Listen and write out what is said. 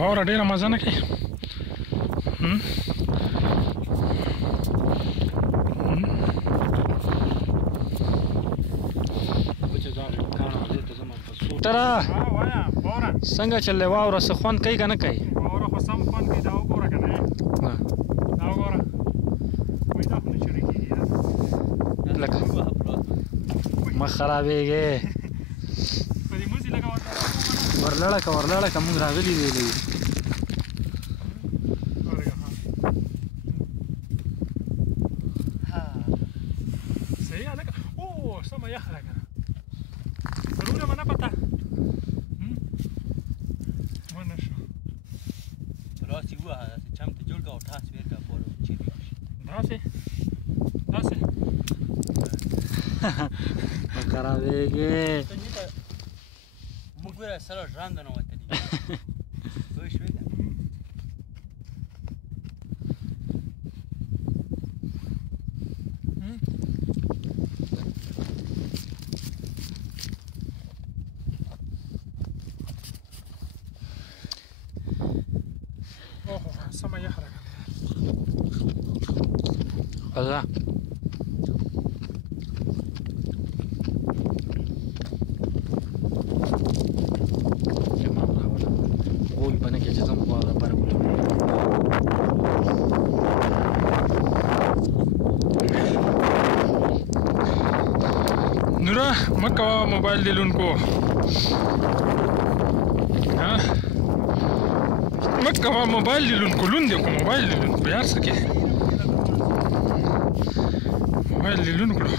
واوره ډېره مزه نه کوي. ترا څنګه چلې واوره څه خوند کوي که نه کوي؟ واوره خو سم خوند کوي. دا وګوره که نه دا وګوره وایي دا خو نه چورې کېږي. لکه مخ خرابېږي. په دې موزي لږه ورلړه که ورلړه که موږ راغلي دی لږ صحیح هلکه. او سمه یخه ده که نه. روونه به نه پته منه شو. راسې ووهه داسې چمته جوړ کړه او ټاس ویې کړه پورې چیرې وشي. داسې داسې خرابېږي. موږ ګوره سره ژرنده نه وتلي پوه شوې که سمه یخه ده. ښه غول به نه کې چې زم واوره بره وړم. نوره مه کوه موبایل دلونکو. مه کوه موبایل دلونکو. لون دی کو موبایل دلونکو یار څه کې موبایل دلون کړو.